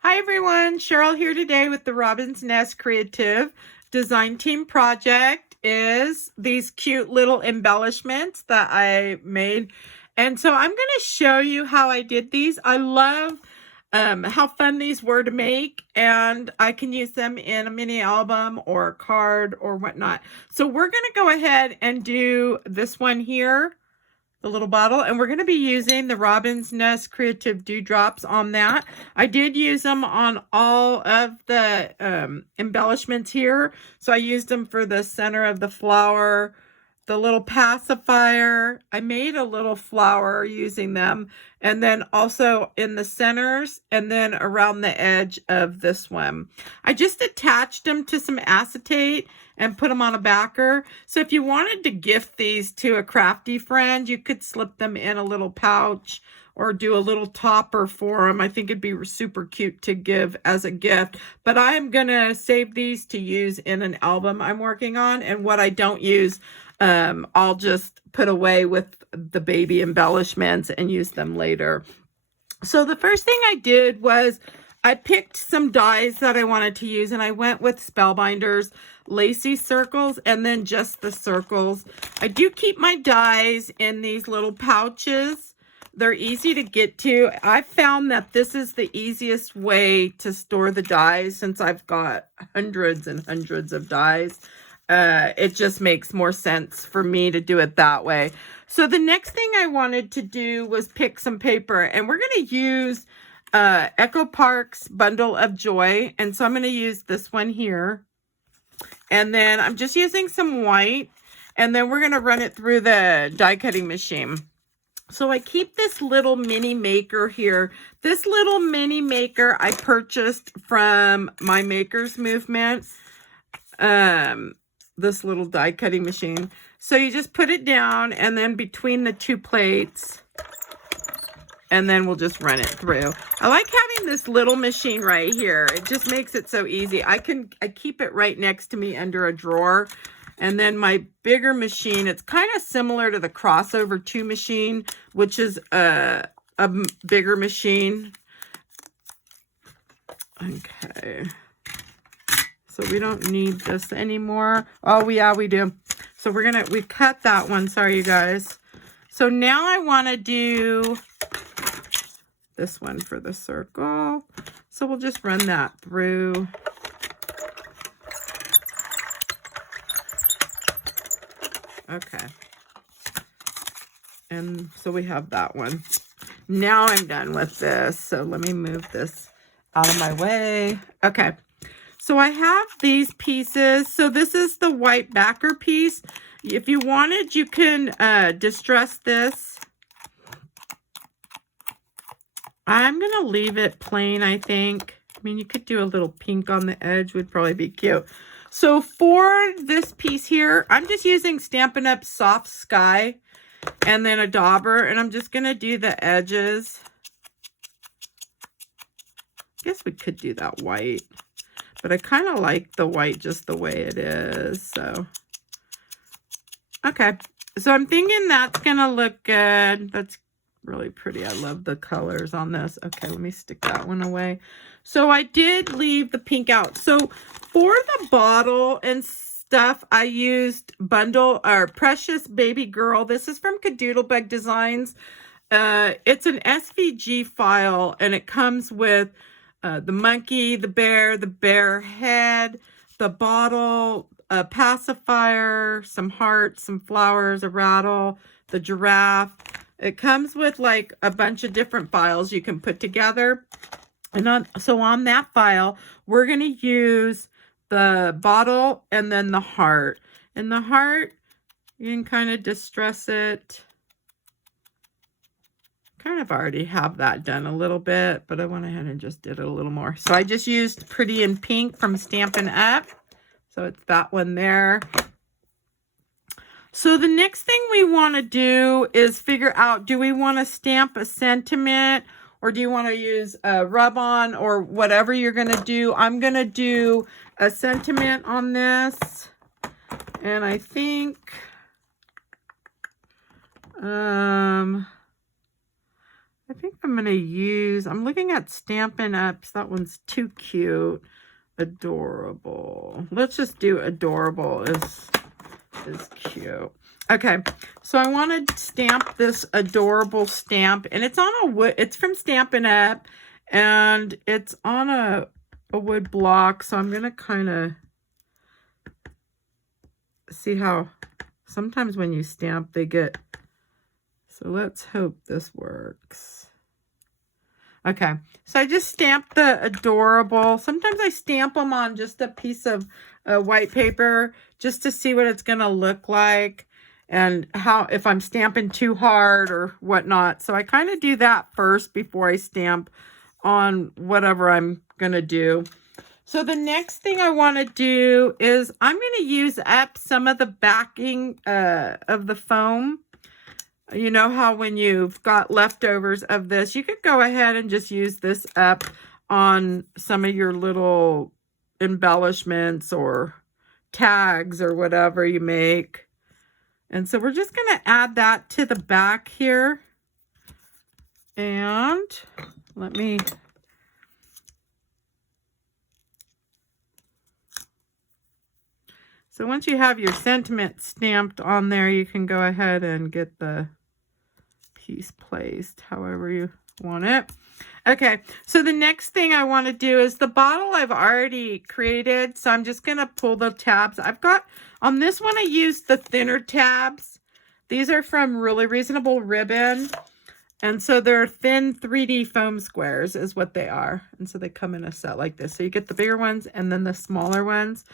Hi everyone, Cheryl here today with the Robin's Nest Creative Design Team project is these cute little embellishments that I made. And so I'm going to show you how I did these. I love how fun these were to make, and I can use them in a mini album or a card or whatnot. So we're going to go ahead and do this one here, the little bottle, and we're going to be using the Robin's Nest Creative Dewdrops on that. I did use them on all of the embellishments here. So I used them for the center of the flower, the little pacifier. I made a little flower using them, and then also in the centers and then around the edge of this one. I just attached them to some acetate and put them on a backer. So if you wanted to gift these to a crafty friend, you could slip them in a little pouch or do a little topper for them. I think it'd be super cute to give as a gift. But I'm going to save these to use in an album I'm working on. And what I don't use, I'll just put away with the baby embellishments and use them later. So the first thing I did was I picked some dies that I wanted to use, and I went with spellbinders, lacy circles, and then just the circles. I do keep my dies in these little pouches. They're easy to get to. I found that this is the easiest way to store the dies since I've got hundreds and hundreds of dies. It just makes more sense for me to do it that way. So the next thing I wanted to do was pick some paper, and we're going to use Echo Park's Bundle of Joy. And so I'm going to use this one here. And then I'm just using some white, and then we're going to run it through the die cutting machine. So I keep this little mini maker here. This little mini maker I purchased from my Maker's Movement. This little die cutting machine. So you just put it down, and then between the two plates, and then we'll just run it through. I like having this little machine right here. It just makes it so easy. I keep it right next to me under a drawer. And then my bigger machine, it's kind of similar to the Crossover 2 machine, which is a bigger machine. Okay. So we don't need this anymore. Oh, yeah, we do. So we cut that one. Sorry, you guys. So now I want to do this one for the circle. So we'll just run that through. Okay. And so we have that one. Now I'm done with this. So let me move this out of my way. Okay. So I have these pieces. So this is the white backer piece. If you wanted, you can distress this. I'm going to leave it plain, I think. I mean, you could do a little pink on the edge, would probably be cute. So for this piece here, I'm just using Stampin' Up! Soft Sky and then a dauber, and I'm just going to do the edges. I guess we could do that white, but I kind of like the white just the way it is. So, okay. So I'm thinking that's going to look good. That's really pretty. I love the colors on this. Okay, let me stick that one away. So I did leave the pink out. So for the bottle and stuff, I used Precious Baby Girl. This is from Kadoodle Bug Designs. It's an SVG file, and it comes with the monkey, the bear head, the bottle, a pacifier, some hearts, some flowers, a rattle, the giraffe. It comes with like a bunch of different files you can put together. And so on that file, we're going to use the bottle and then the heart. And the heart, you can kind of distress it. Kind of already have that done a little bit, but I went ahead and just did it a little more. So I just used Pretty in Pink from Stampin' Up! So it's that one there. So the next thing we want to do is figure out, do we want to stamp a sentiment, or do you want to use a rub-on, or whatever you're going to do? I'm going to do a sentiment on this. And I think, I think I'm going to use, I'm looking at Stampin' Ups. That one's too cute. Adorable. Let's just do adorable is cute. Okay, so I want to stamp this adorable stamp, and it's on a wood, it's from Stampin' Up, and it's on a wood block, so I'm going to kind of see how sometimes when you stamp they get, so let's hope this works. Okay, so I just stamped the adorable. Sometimes I stamp them on just a piece of white paper just to see what it's going to look like and how, if I'm stamping too hard or whatnot. So I kind of do that first before I stamp on whatever I'm going to do. So the next thing I want to do is I'm going to use up some of the backing of the foam. You know how when you've got leftovers of this, you could go ahead and just use this up on some of your little embellishments or tags or whatever you make. And so we're just going to add that to the back here. And let me... So once you have your sentiment stamped on there, you can go ahead and get the piece placed however you want it. Okay, so the next thing I want to do is the bottle I've already created. So I'm just going to pull the tabs. I've got, on this one I used the thinner tabs. These are from Really Reasonable Ribbon. And so they're thin 3D foam squares is what they are. And so they come in a set like this. So you get the bigger ones and then the smaller ones.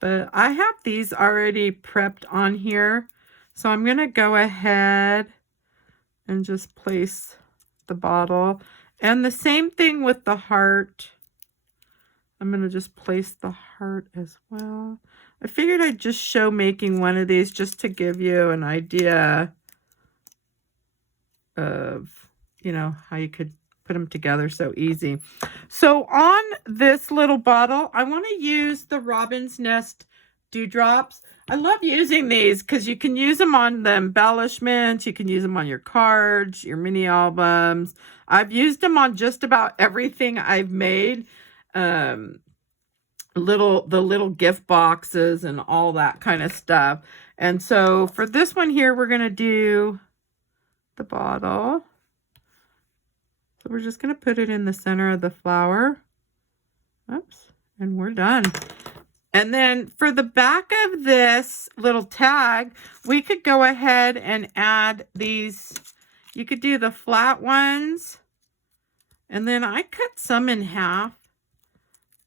But I have these already prepped on here. So I'm going to go ahead and just place the bottle. And the same thing with the heart. I'm going to just place the heart as well. I figured I'd just show making one of these just to give you an idea of, you know, how you could put them together so easy. So on this little bottle, I want to use the Robin's Nest dewdrops. I love using these because you can use them on the embellishments. You can use them on your cards, your mini albums. I've used them on just about everything I've made. The little gift boxes and all that kind of stuff. And so for this one here, we're going to do the bottle. So we're just going to put it in the center of the flower. Oops. And we're done. And then for the back of this little tag, we could go ahead and add these. You could do the flat ones. And then I cut some in half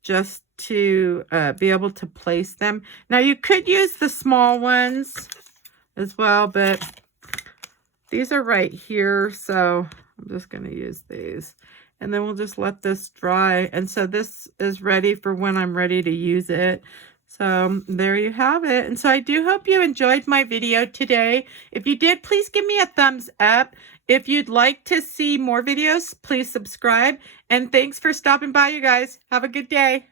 just to be able to place them. Now you could use the small ones as well, but these are right here. So I'm just going to use these. And then we'll just let this dry. And so this is ready for when I'm ready to use it. So there you have it. And so I do hope you enjoyed my video today. If you did, please give me a thumbs up. If you'd like to see more videos, please subscribe. And thanks for stopping by, you guys. Have a good day.